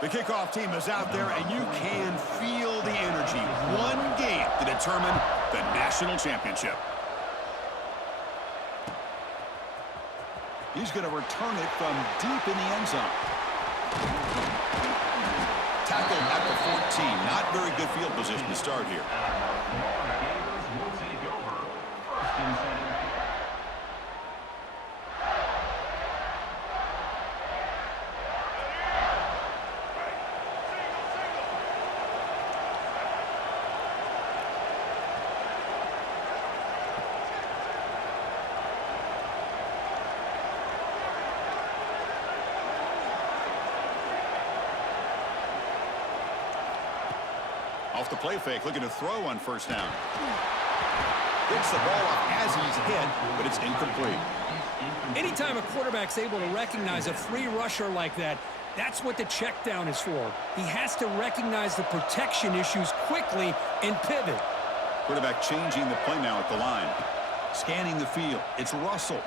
The kickoff team is out there, and you can feel the energy. One game to determine the national championship. He's going to return it from deep in the end zone. Tackled at the 14. Not very good field position to start here. Off the play fake, looking to throw on first down. Gets the ball up as he's hit, but it's incomplete. Anytime a quarterback's able to recognize a free rusher like that, that's what the check down is for. He has to recognize the protection issues quickly and pivot. Quarterback changing the play now at the line. Scanning the field. It's Russell.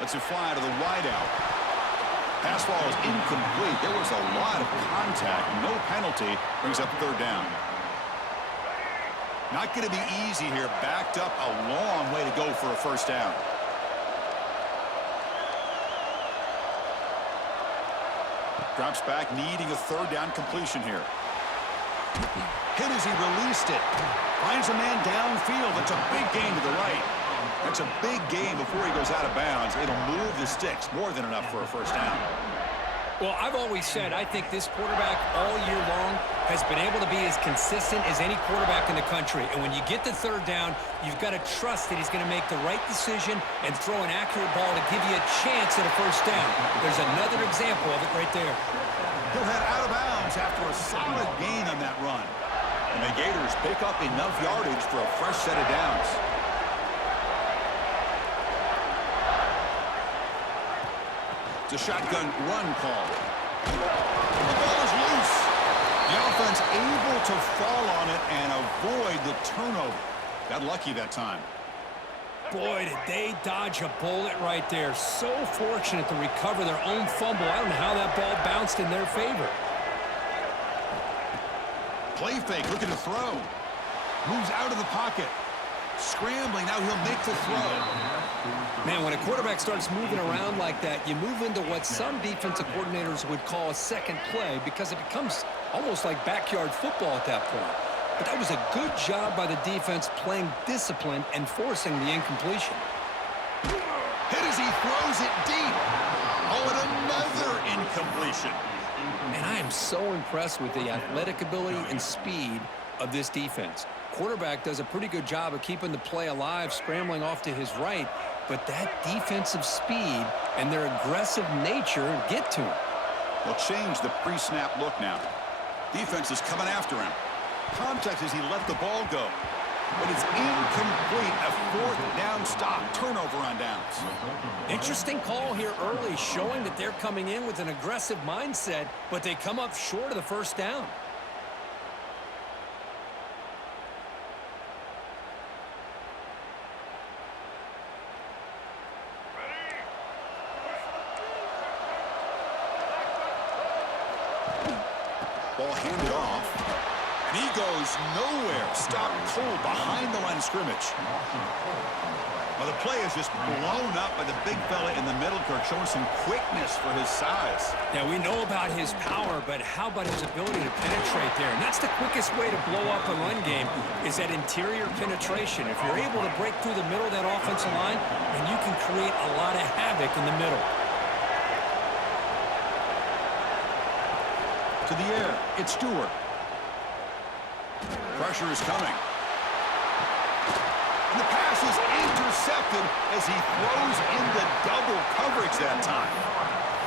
Lets it fly to the wideout. Pass ball is incomplete. There was a lot of contact. No penalty. Brings up third down. Not going to be easy here. Backed up a long way to go for a first down. Drops back, needing a third down completion here. Hit as he released it. Finds a man downfield. That's a big gain to the right. That's a big gain before he goes out of bounds. It'll move the sticks. More than enough for a first down. Well, I've always said I think this quarterback all year long has been able to be as consistent as any quarterback in the country. And when you get the third down, you've got to trust that he's going to make the right decision and throw an accurate ball to give you a chance at a first down. There's another example of it right there. He'll head out of bounds after a solid gain on that run. And the Gators pick up enough yardage for a fresh set of downs. It's a shotgun run call. The ball is loose. The offense able to fall on it and avoid the turnover. Got lucky that time. Boy, did they dodge a bullet right there. So fortunate to recover their own fumble. I don't know how that ball bounced in their favor. Play fake, looking to throw. Moves out of the pocket. Scrambling, now he'll make the throw. Man, when a quarterback starts moving around like that, you move into what some defensive coordinators would call a second play because it becomes almost like backyard football at that point. But that was a good job by the defense playing discipline and forcing the incompletion. Hit as he throws it deep. Oh, and another incompletion. And I am so impressed with the athletic ability and speed of this defense. Quarterback does a pretty good job of keeping the play alive, scrambling off to his right, but that defensive speed and their aggressive nature get to him. They'll change the pre-snap look now. Defense is coming after him. Contact as he let the ball go. But it's incomplete. A fourth down stop. Turnover on downs. Interesting call here early, showing that they're coming in with an aggressive mindset, but they come up short of the first down. Ball handed off. And he goes nowhere. Stopped cold behind the line of scrimmage. Well, the play is just blown up by the big fella in the middle, Kirk, showing some quickness for his size. Yeah, we know about his power, but how about his ability to penetrate there? And that's the quickest way to blow up a run game is that interior penetration. If you're able to break through the middle of that offensive line, then you can create a lot of havoc in the middle. To the air, it's Stewart. Pressure is coming. And the pass is intercepted as he throws into double coverage that time.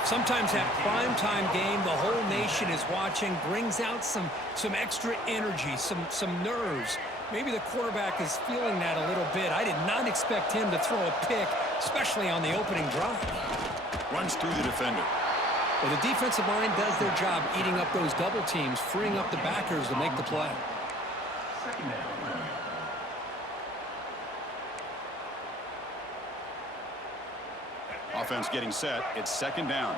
Sometimes that primetime game, the whole nation is watching, brings out some extra energy, some nerves. Maybe the quarterback is feeling that a little bit. I did not expect him to throw a pick, especially on the opening drive. Runs through the defender. Well, the defensive line does their job eating up those double teams, freeing up the backers to make the play. Offense getting set. It's second down.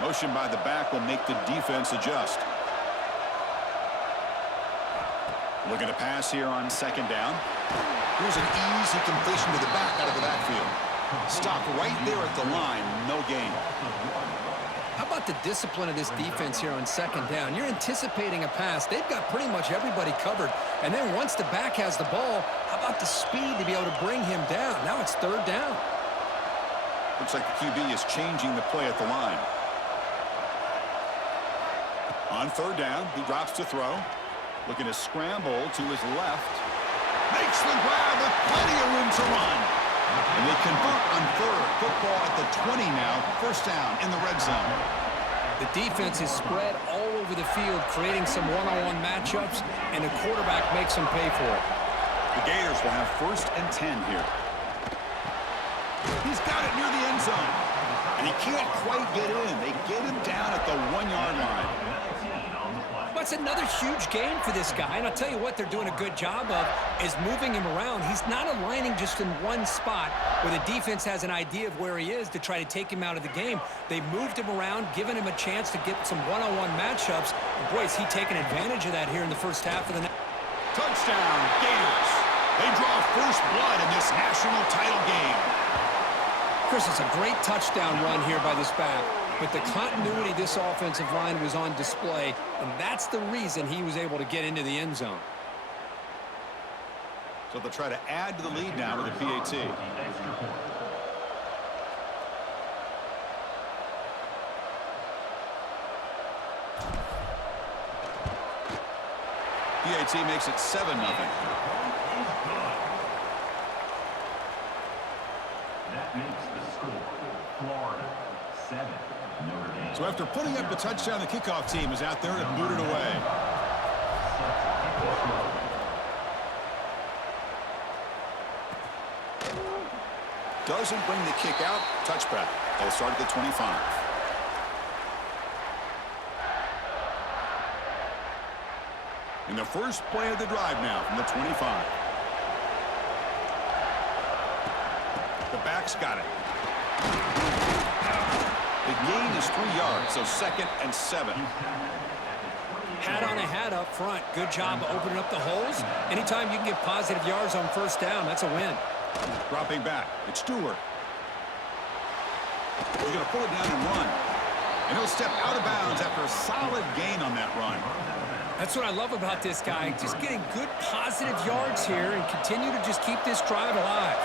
Motion by the back will make the defense adjust. Looking to pass here on second down. Here's an easy completion to the back out of the backfield. Stop right there at the line. No gain. How about the discipline of this defense here on second down? You're anticipating a pass. They've got pretty much everybody covered. And then once the back has the ball, how about the speed to be able to bring him down? Now it's third down. Looks like the QB is changing the play at the line. On third down, he drops to throw. Looking to scramble to his left. Makes the grab with plenty of room to run. And they convert on third. Football at the 20 now. First down in the red zone. The defense is spread all over the field, creating some one-on-one matchups, and the quarterback makes them pay for it. The Gators will have first and 10 here. He's got it near the end zone. And he can't quite get in. They get him down at the 1-yard line. That's another huge gain for this guy, and I'll tell you what they're doing a good job of is moving him around. He's not aligning just in one spot where the defense has an idea of where he is to try to take him out of the game. They moved him around, giving him a chance to get some one-on-one matchups. And boy, is he taking advantage of that here in the first half of the night. Touchdown, Gators. They draw first blood in this national title game. Chris, it's a great touchdown run here by this back. But the continuity of this offensive line was on display, and that's the reason he was able to get into the end zone. So they'll try to add to the lead now with a PAT. PAT makes it 7-0. That makes the score Florida 7. So after putting up the touchdown, the kickoff team is out there to boot it away. Doesn't bring the kick out. Touchback. They'll start at the 25. In the first play of the drive now from the 25. The back's got it. The gain is 3 yards, so 2nd and 7. Hat on a hat up front. Good job opening up the holes. Anytime you can get positive yards on first down, that's a win. Dropping back. It's Stewart. He's going to pull it down and run. And he'll step out of bounds after a solid gain on that run. That's what I love about this guy. Just getting good positive yards here and continue to just keep this drive alive.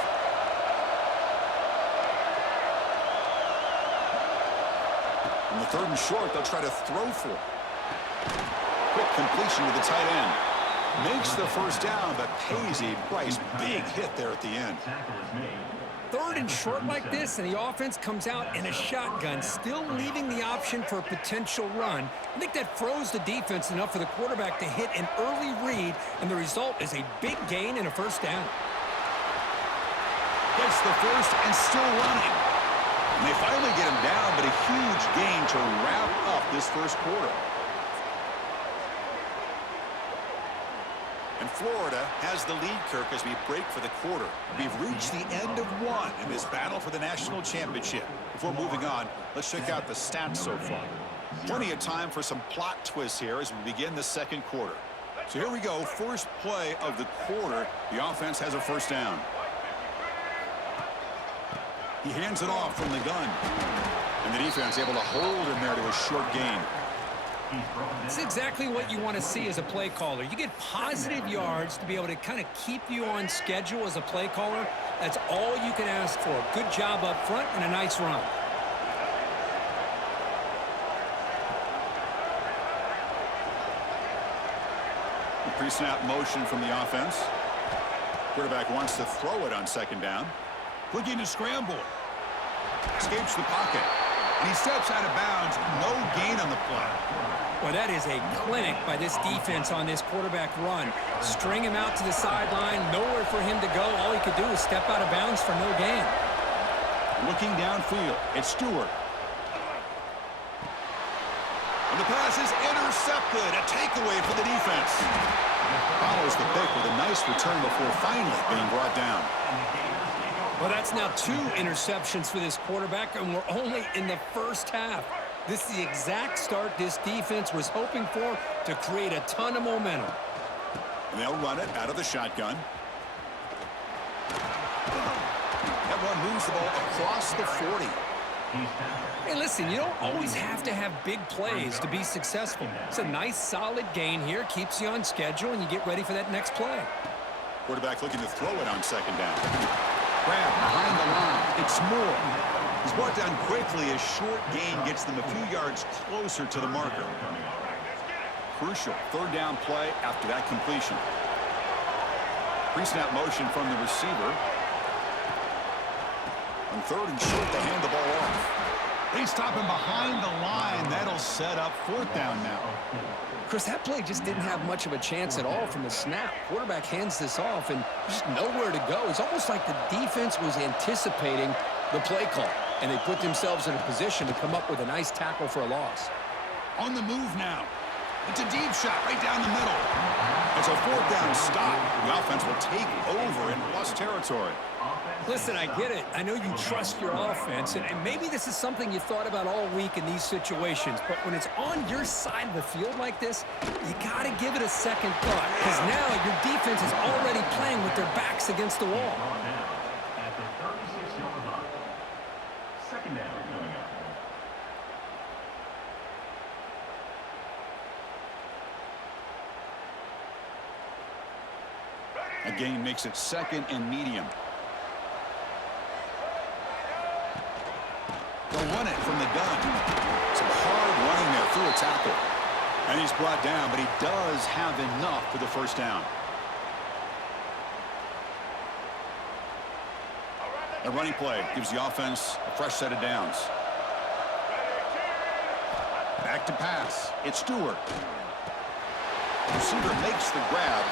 On the 3rd and short, they'll try to throw for it. Quick completion to the tight end. Makes the first down, but pays a price. Big hit there at the end. 3rd and short like this, and the offense comes out in a shotgun, still leaving the option for a potential run. I think that froze the defense enough for the quarterback to hit an early read, and the result is a big gain and a first down. Gets the first and still running. And they finally get him down, but a huge gain to wrap up this first quarter. And Florida has the lead, Kirk, as we break for the quarter. We've reached the end of one in this battle for the national championship. Before moving on, let's check out the stats so far. Plenty of time for some plot twists here as we begin the second quarter. So here we go, first play of the quarter. The offense has a first down. He hands it off from the gun. And the defense able to hold him there to a short gain. It's exactly what you want to see as a play caller. You get positive yards to be able to kind of keep you on schedule as a play caller. That's all you can ask for. Good job up front and a nice run. The pre-snap motion from the offense. Quarterback wants to throw it on second down. Looking to scramble. Escapes the pocket. And he steps out of bounds. No gain on the play. Well, that is a clinic by this defense on this quarterback run. String him out to the sideline. Nowhere for him to go. All he could do is step out of bounds for no gain. Looking downfield. It's Stewart. And the pass is intercepted. A takeaway for the defense. Follows the pick with a nice return before finally being brought down. Well, that's now 2 interceptions for this quarterback, and we're only in the first half. This is the exact start this defense was hoping for to create a ton of momentum. And they'll run it out of the shotgun. That run moves the ball across the 40. Hey, listen, you don't always have to have big plays to be successful. It's a nice, solid gain here. Keeps you on schedule, and you get ready for that next play. Quarterback looking to throw it on second down. Grab behind the line. It's Moore. He's brought down quickly. A short gain gets them a few yards closer to the marker. Crucial third down play after that completion. Pre-snap motion from the receiver. On third and short, they hand the ball off. They stop him behind the line. That'll set up fourth down now. Chris, that play just didn't have much of a chance at all from the snap. Quarterback hands this off, and just nowhere to go. It's almost like the defense was anticipating the play call, and they put themselves in a position to come up with a nice tackle for a loss. On the move now. It's a deep shot right down the middle. It's a fourth down stop. The offense will take over in plus territory. Listen, I get it. I know you trust your offense, and maybe this is something you thought about all week in these situations, but when it's on your side of the field like this, you got to give it a second thought, because now your defense is already playing with their backs against the wall. At the 36-yard line. Second down coming up. A gain makes it second and medium. They'll run it from the gun. Some hard running there through a tackle. And he's brought down, but he does have enough for the first down. A running play gives the offense a fresh set of downs. Back to pass. It's Stewart. The receiver makes the grab.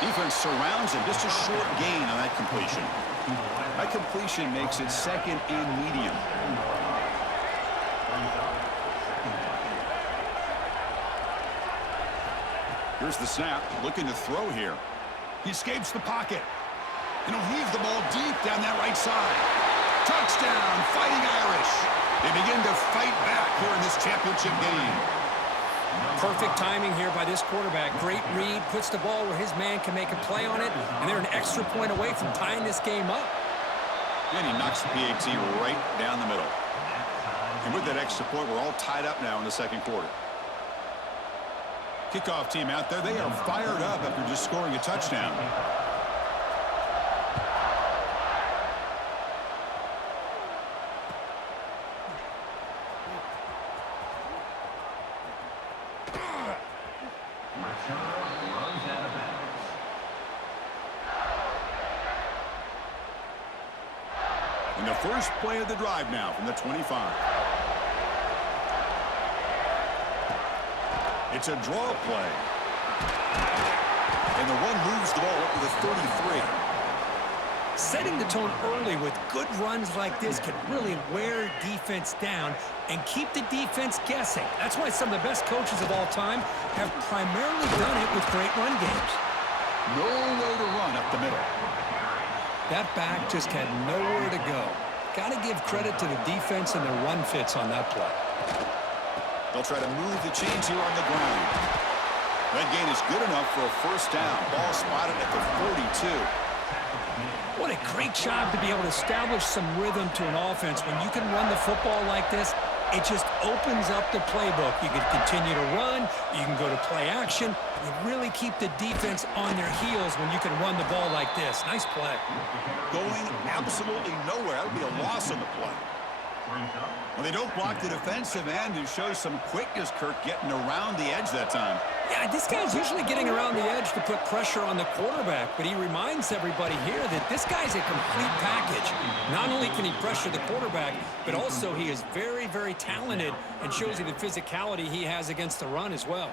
Defense surrounds him. Just a short gain on that completion. That completion makes it second and medium. Here's the snap. Looking to throw here. He escapes the pocket. And he'll heave the ball deep down that right side. Touchdown, Fighting Irish. They begin to fight back here in this championship game. Perfect timing here by this quarterback. Great read, puts the ball where his man can make a play on it, and they're an extra point away from tying this game up. And he knocks the PAT right down the middle. And with that extra point, we're all tied up now in the second quarter. Kickoff team out there, they are fired up after just scoring a touchdown. And the first play of the drive now from the 25. It's a draw play. And the run moves the ball up to the 33. Setting the tone early with good runs like this can really wear defense down and keep the defense guessing. That's why some of the best coaches of all time have primarily done it with great run games. Nowhere to run up the middle. That back just had nowhere to go. Got to give credit to the defense and their run fits on that play. They'll try to move the chains here on the ground. That gain is good enough for a first down. Ball spotted at the 42. What a great job to be able to establish some rhythm to an offense. When you can run the football like this, it just opens up the playbook. You can continue to run. You can go to play action. You really keep the defense on their heels when you can run the ball like this. Nice play. Going absolutely nowhere. That would be a loss on the play. Well, they don't block the defensive end and show some quickness, Kirk, getting around the edge that time. Yeah, this guy's usually getting around the edge to put pressure on the quarterback, but he reminds everybody here that this guy's a complete package. Not only can he pressure the quarterback, but also he is very, very talented and shows you the physicality he has against the run as well.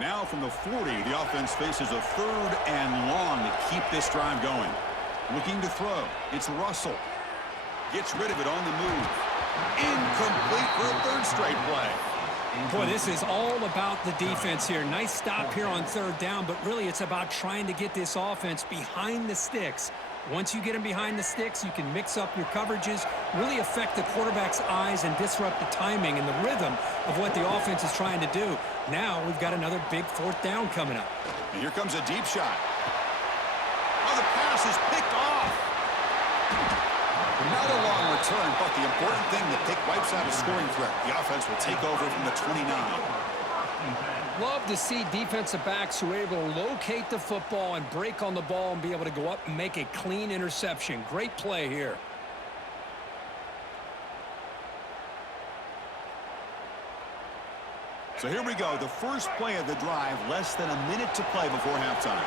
Now from the 40, the offense faces a third and long to keep this drive going. Looking to throw. It's Russell. Gets rid of it on the move. Incomplete for a third straight play. Boy, this is all about the defense here. Nice stop here on third down, but really it's about trying to get this offense behind the sticks Once you get him behind the sticks, you can mix up your coverages, really affect the quarterback's eyes and disrupt the timing and the rhythm of what the offense is trying to do. Now we've got another big fourth down coming up. And here comes a deep shot. Oh, the pass is picked off. Not a long return, but the important thing, the pick wipes out a scoring threat. The offense will take over from the 29. Love to see defensive backs who are able to locate the football and break on the ball and be able to go up and make a clean interception. Great play here. So here we go, the first play of the drive, less than a minute to play before halftime.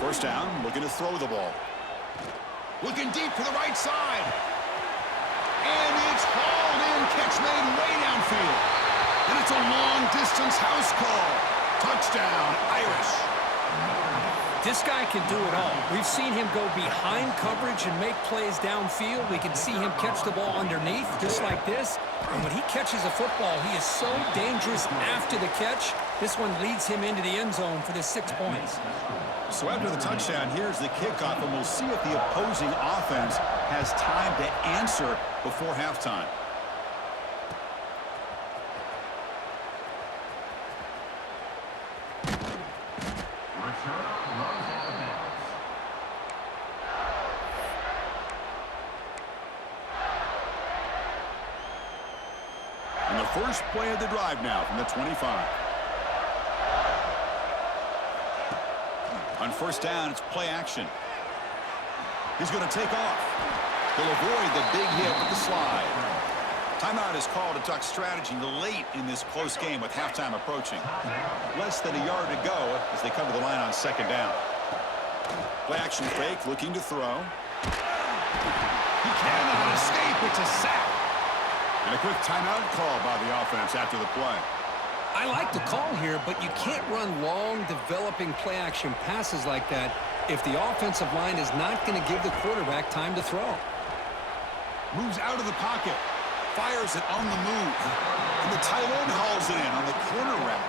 First down, looking to throw the ball. Looking deep to the right side. And it's hauled in, catch made way downfield. And it's a long-distance house call. Touchdown, Irish. This guy can do it all. We've seen him go behind coverage and make plays downfield. We can see him catch the ball underneath, just like this. And when he catches a football, he is so dangerous after the catch. This one leads him into the end zone for the 6 points. So after the touchdown, here's the kickoff, and we'll see if the opposing offense has time to answer before halftime. And the first play of the drive now from the 25. On first down, it's play action. He's going to take off. He'll avoid the big hit with the slide. Timeout is called to talk strategy late in this close game with halftime approaching. Less than a yard to go as they cover the line on second down. Play action fake, looking to throw. He cannot escape. It's a sack. And a quick timeout call by the offense after the play. I like the call here, but you can't run long, developing play-action passes like that if the offensive line is not going to give the quarterback time to throw. Moves out of the pocket. Fires it on the move. And the tight end hauls it in on the corner route.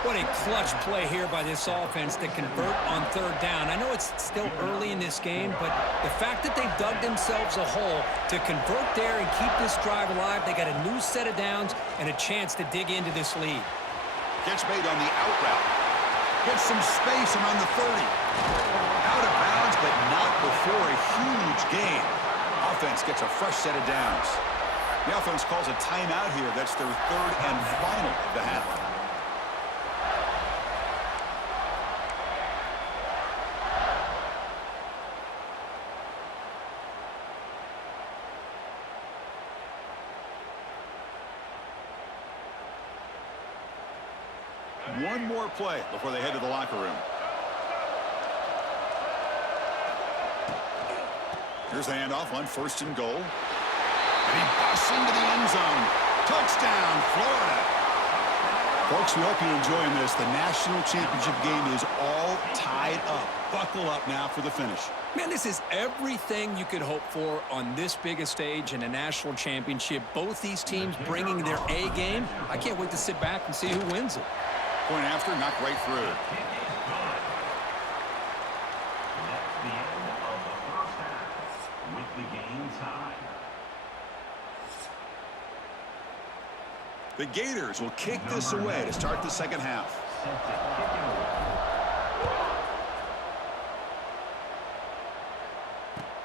What a clutch play here by this offense to convert on third down. I know it's still early in this game, but the fact that they've dug themselves a hole to convert there and keep this drive alive, they got a new set of downs and a chance to dig into this lead. Catch made on the out route. Gets some space around the 30. Out of bounds, but not before a huge gain. Offense gets a fresh set of downs. The offense calls a timeout here. That's their third and final of the half. One more play before they head to the locker room. Here's the handoff on first and goal. And he busts into the end zone. Touchdown, Florida. Folks, we hope you're enjoying this. The national championship game is all tied up. Buckle up now for the finish. Man, this is everything you could hope for on this big a stage in a national championship. Both these teams bringing their A game. I can't wait to sit back and see who wins it. Point after, knocked right through. That's the end of the first half with the game tied. The Gators will kick this away to start the second half. Set to kick it away.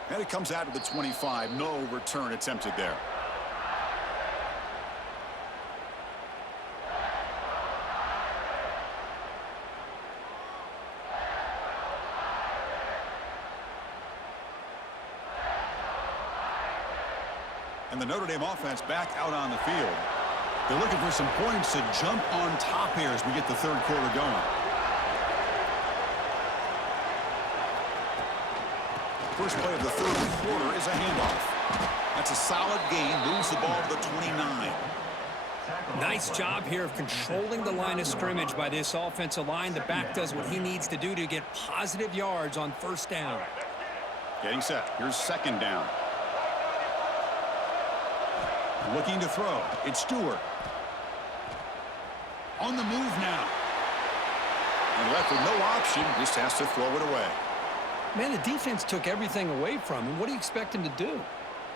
And it comes out of the 25. No return attempted there. And the Notre Dame offense back out on the field. They're looking for some points to jump on top here as we get the third quarter going. First play of the third quarter is a handoff. That's a solid gain, moves the ball to the 29. Nice job here of controlling the line of scrimmage by this offensive line. The back does what he needs to do to get positive yards on first down. Getting set. Here's second down. Looking to throw. It's Stewart. On the move now. And left with no option, just has to throw it away. Man, the defense took everything away from him. What do you expect him to do?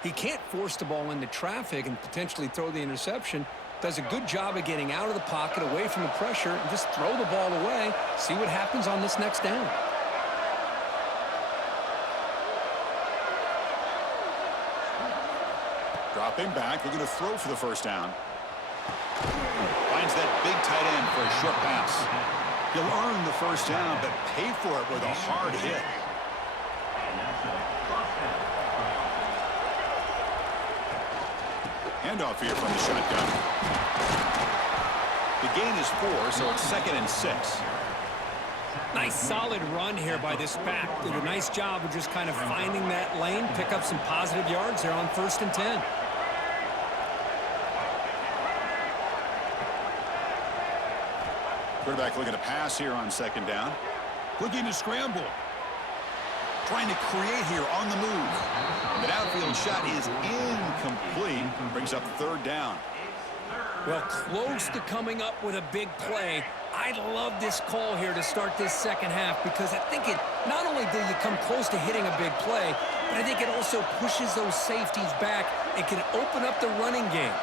He can't force the ball into traffic and potentially throw the interception. Does a good job of getting out of the pocket, away from the pressure, and just throw the ball away. See what happens on this next down. Dropping back, looking to throw for the first down. Finds that big tight end for a short pass. He'll earn the first down, but pay for it with a hard hit. Handoff here from the shotgun. The gain is 4, so it's 2nd and 6. Nice solid run here by this back. Did a nice job of just kind of finding that lane, pick up some positive yards there on 1st and 10. Quarterback looking to pass here on 2nd down. Looking to scramble. Trying to create here on the move. The outfield shot is incomplete. Brings up 3rd down. Well, close to coming up with a big play. I love this call here to start this second half because I think it not only do you come close to hitting a big play, but I think it also pushes those safeties back and can open up the running game.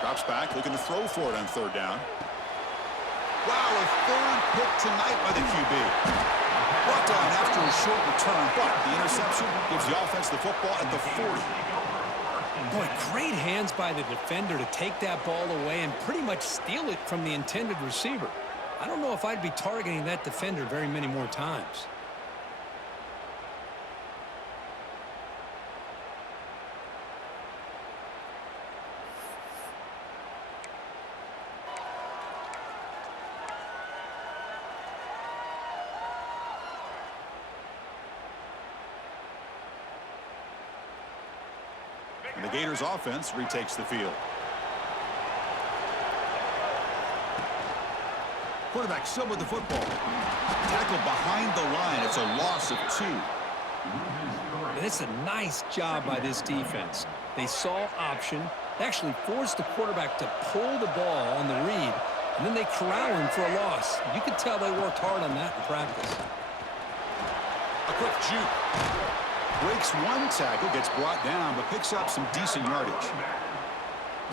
Drops back, looking to throw for it on 3rd down. Wow, a 3rd pick tonight by the QB. Brought down after a short return, but the interception gives the offense the football at the 40. Boy, great hands by the defender to take that ball away and pretty much steal it from the intended receiver. I don't know if I'd be targeting that defender very many more times. And the Gators offense retakes the field. Quarterback still with the football. Tackled behind the line. It's a loss of 2. And it's a nice job by this defense. They saw option, actually forced the quarterback to pull the ball on the read, and then they corral him for a loss. You could tell they worked hard on that in practice. A quick juke. Breaks one tackle, gets brought down, but picks up some decent yardage.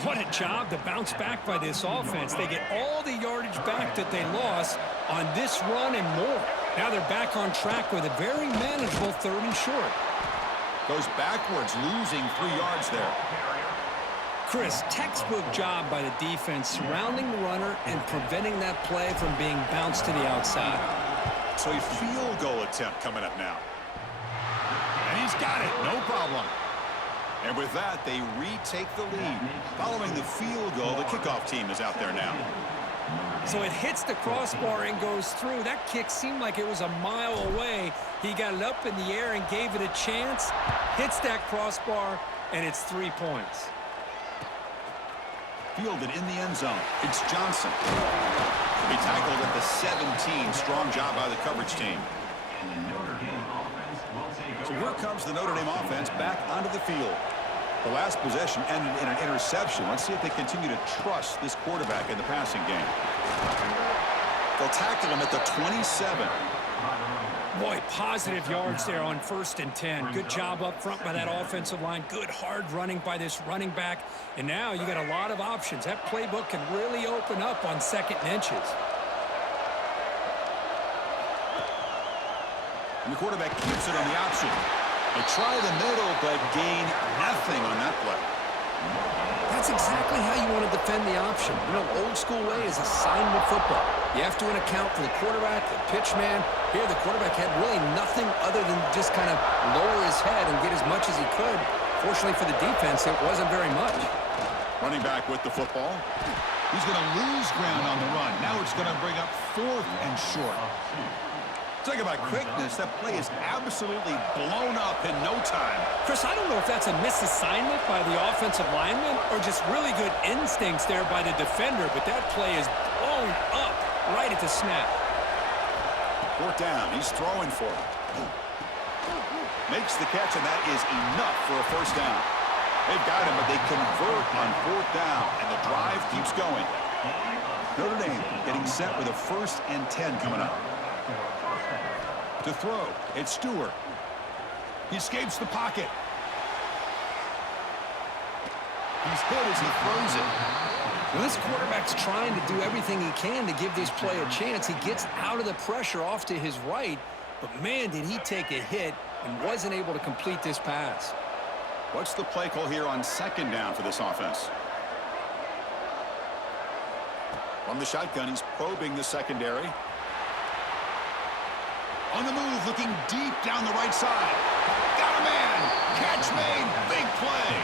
What a job to bounce back by this offense. They get all the yardage back that they lost on this run and more. Now they're back on track with a very manageable 3rd and short. Goes backwards, losing 3 yards there. Chris, textbook job by the defense surrounding the runner and preventing that play from being bounced to the outside. So a field goal attempt coming up now. And he's got it, no problem. And with that, they retake the lead. Following the field goal, the kickoff team is out there now. So it hits the crossbar and goes through. That kick seemed like it was a mile away. He got it up in the air and gave it a chance. Hits that crossbar, and it's 3 points. Fielded in the end zone. It's Johnson. He tackled at the 17. Strong job by the coverage team. So here comes the Notre Dame offense back onto the field. The last possession ended in an interception. Let's see if they continue to trust this quarterback in the passing game. They'll tackle him at the 27. Boy, positive yards there on 1st and 10. Good job up front by that offensive line. Good hard running by this running back. And now you got a lot of options. That playbook can really open up on 2nd and inches. And the quarterback keeps it on the option. They try the middle, but gain nothing on that play. That's exactly how you want to defend the option. You know, old school way is assignment football. You have to account for the quarterback, the pitch man. Here, the quarterback had really nothing other than just kind of lower his head and get as much as he could. Fortunately for the defense, it wasn't very much. Running back with the football. He's going to lose ground on the run. Now it's going to bring up 4th and short. Talk about quickness. That play is absolutely blown up in no time. Chris, I don't know if that's a misassignment by the offensive lineman or just really good instincts there by the defender, but that play is blown up right at the snap. 4th down. He's throwing for it. Makes the catch, and that is enough for a first down. They've got him, but they convert on 4th down, and the drive keeps going. Notre Dame getting set with a 1st and 10 coming up. To throw, it's Stewart. He escapes the pocket. He's hit as he throws it. Well, this quarterback's trying to do everything he can to give this play a chance. He gets out of the pressure off to his right, but man, did he take a hit and wasn't able to complete this pass. What's the play call here on 2nd down for this offense? From the shotgun, he's probing the secondary. On the move, looking deep down the right side. Got a man. Catch made. Big play.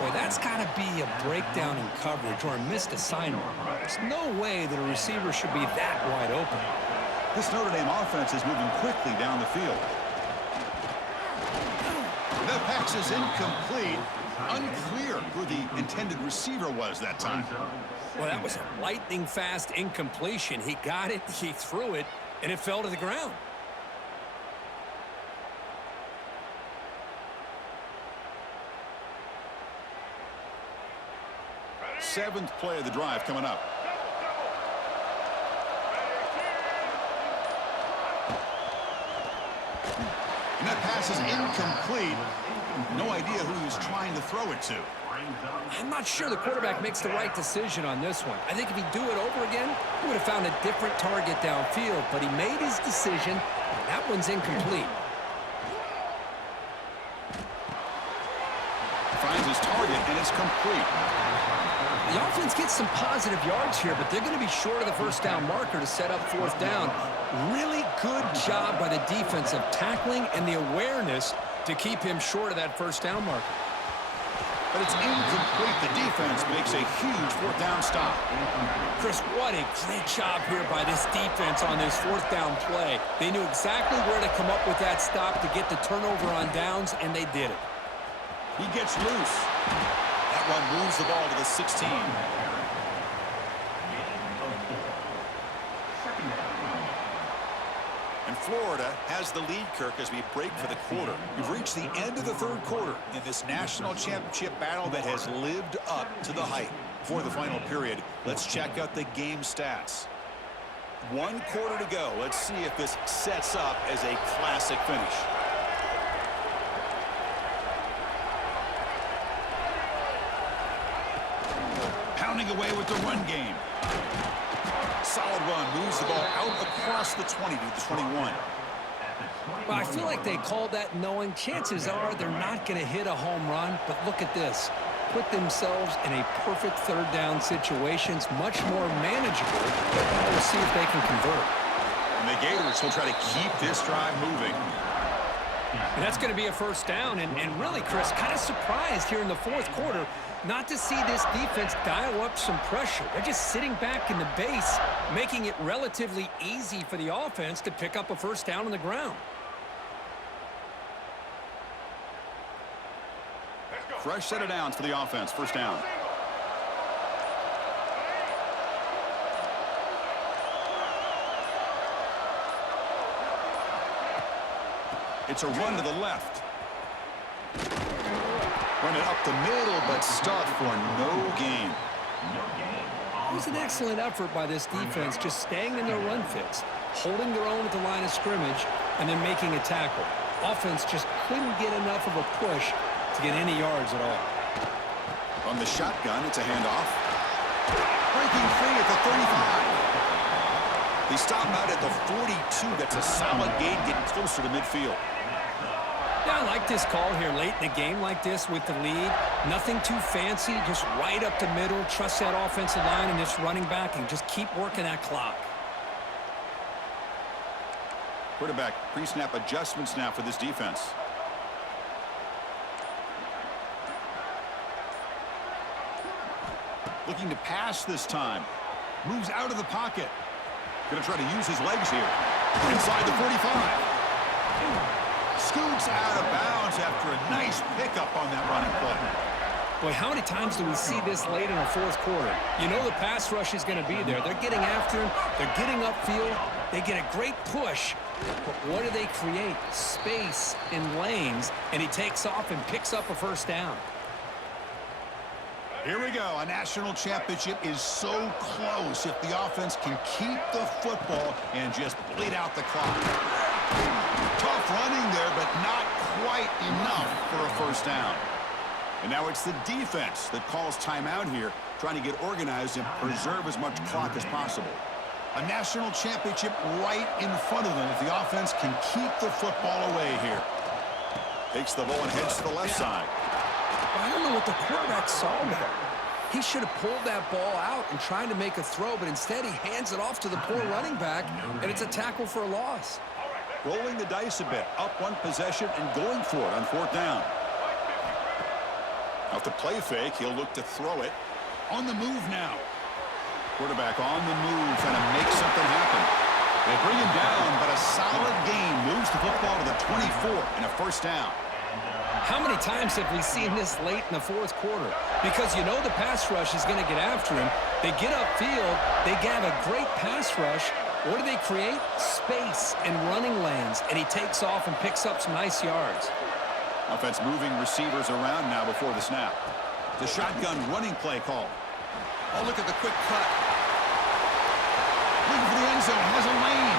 Boy, that's got to be a breakdown in coverage or a missed assignment. There's no way that a receiver should be that wide open. This Notre Dame offense is moving quickly down the field. The pass is incomplete. Unclear who the intended receiver was that time. Well, that was a lightning-fast incompletion. He got it, he threw it, and it fell to the ground. Seventh play of the drive coming up. And that pass is incomplete. No idea who he was trying to throw it to. I'm not sure the quarterback makes the right decision on this one. I think if he'd do it over again, he would have found a different target downfield, but he made his decision. That one's incomplete. Finds his target, and it's complete. The offense gets some positive yards here, but they're going to be short of the 1st down marker to set up 4th down. Really good job by the defense of tackling and the awareness to keep him short of that 1st down marker. But it's incomplete. The defense makes a huge 4th down stop. Chris, what a great job here by this defense on this 4th down play. They knew exactly where to come up with that stop to get the turnover on downs, and they did it. He gets loose. That one moves the ball to the 16. And Florida has the lead, Kirk, as we break for the quarter. We've reached the end of the 3rd quarter in this national championship battle that has lived up to the hype. For the final period, let's check out the game stats. 1 quarter to go. Let's see if this sets up as a classic finish. Pounding away with the run game. Solid run, moves the ball out across the 20 to the 21. Well, I feel like they called that knowing chances are they're not going to hit a home run, but look at this. Put themselves in a perfect 3rd down situation. It's much more manageable. We'll see if they can convert. And the Gators will try to keep this drive moving. And that's going to be a 1st down. And really, Chris, kind of surprised here in the 4th quarter not to see this defense dial up some pressure. They're just sitting back in the base, making it relatively easy for the offense to pick up a 1st down on the ground. Fresh set of downs for the offense. 1st down. It's a run to the left. Run it up the middle, but stuffed for no gain. It was an excellent effort by this defense, just staying in their run fits, holding their own at the line of scrimmage, and then making a tackle. Offense just couldn't get enough of a push to get any yards at all. On the shotgun, it's a handoff. Breaking free at the 35. They stop him out at the 42. That's a solid gain, getting closer to midfield. Yeah, I like this call here late in the game like this with the lead. Nothing too fancy, just right up the middle. Trust that offensive line and this running back and just keep working that clock. Quarterback pre-snap adjustments now for this defense. Looking to pass this time. Moves out of the pocket. Going to try to use his legs here. Inside the 45. Scoots out of bounds after a nice pickup on that running play. Boy, how many times do we see this late in a 4th quarter? You know the pass rush is going to be there. They're getting after him. They're getting upfield. They get a great push. But what do they create? Space in lanes. And he takes off and picks up a 1st down. Here we go. A national championship is so close if the offense can keep the football and just bleed out the clock. Tough running there, but not quite enough for a first down. And now it's the defense that calls timeout here, trying to get organized and preserve as much clock as possible. A national championship right in front of them if the offense can keep the football away here. Takes the ball and heads to the left side. I don't know what the quarterback saw there. He should have pulled that ball out and tried to make a throw, but instead he hands it off to the poor running back, and it's a tackle for a loss. Rolling the dice a bit, up one possession and going for it on fourth down. Off the play fake, he'll look to throw it. On the move now. Quarterback on the move, trying to make something happen. They bring him down, but a solid gain moves the football to the 24 and a first down. How many times have we seen this late in the fourth quarter? Because you know the pass rush is going to get after him. They get upfield, they have a great pass rush. What do they create? Space and running lanes, and he takes off and picks up some nice yards. Offense moving receivers around now before the snap. The shotgun running play call. Oh, look at the quick cut. Looking for the end zone, has a lane.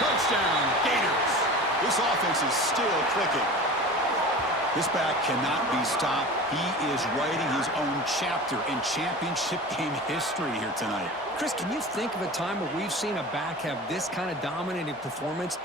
Touchdown, Gators. This offense is still clicking. This back cannot be stopped. He is writing his own chapter in championship game history here tonight. Chris, can you think of a time where we've seen a back have this kind of dominating performance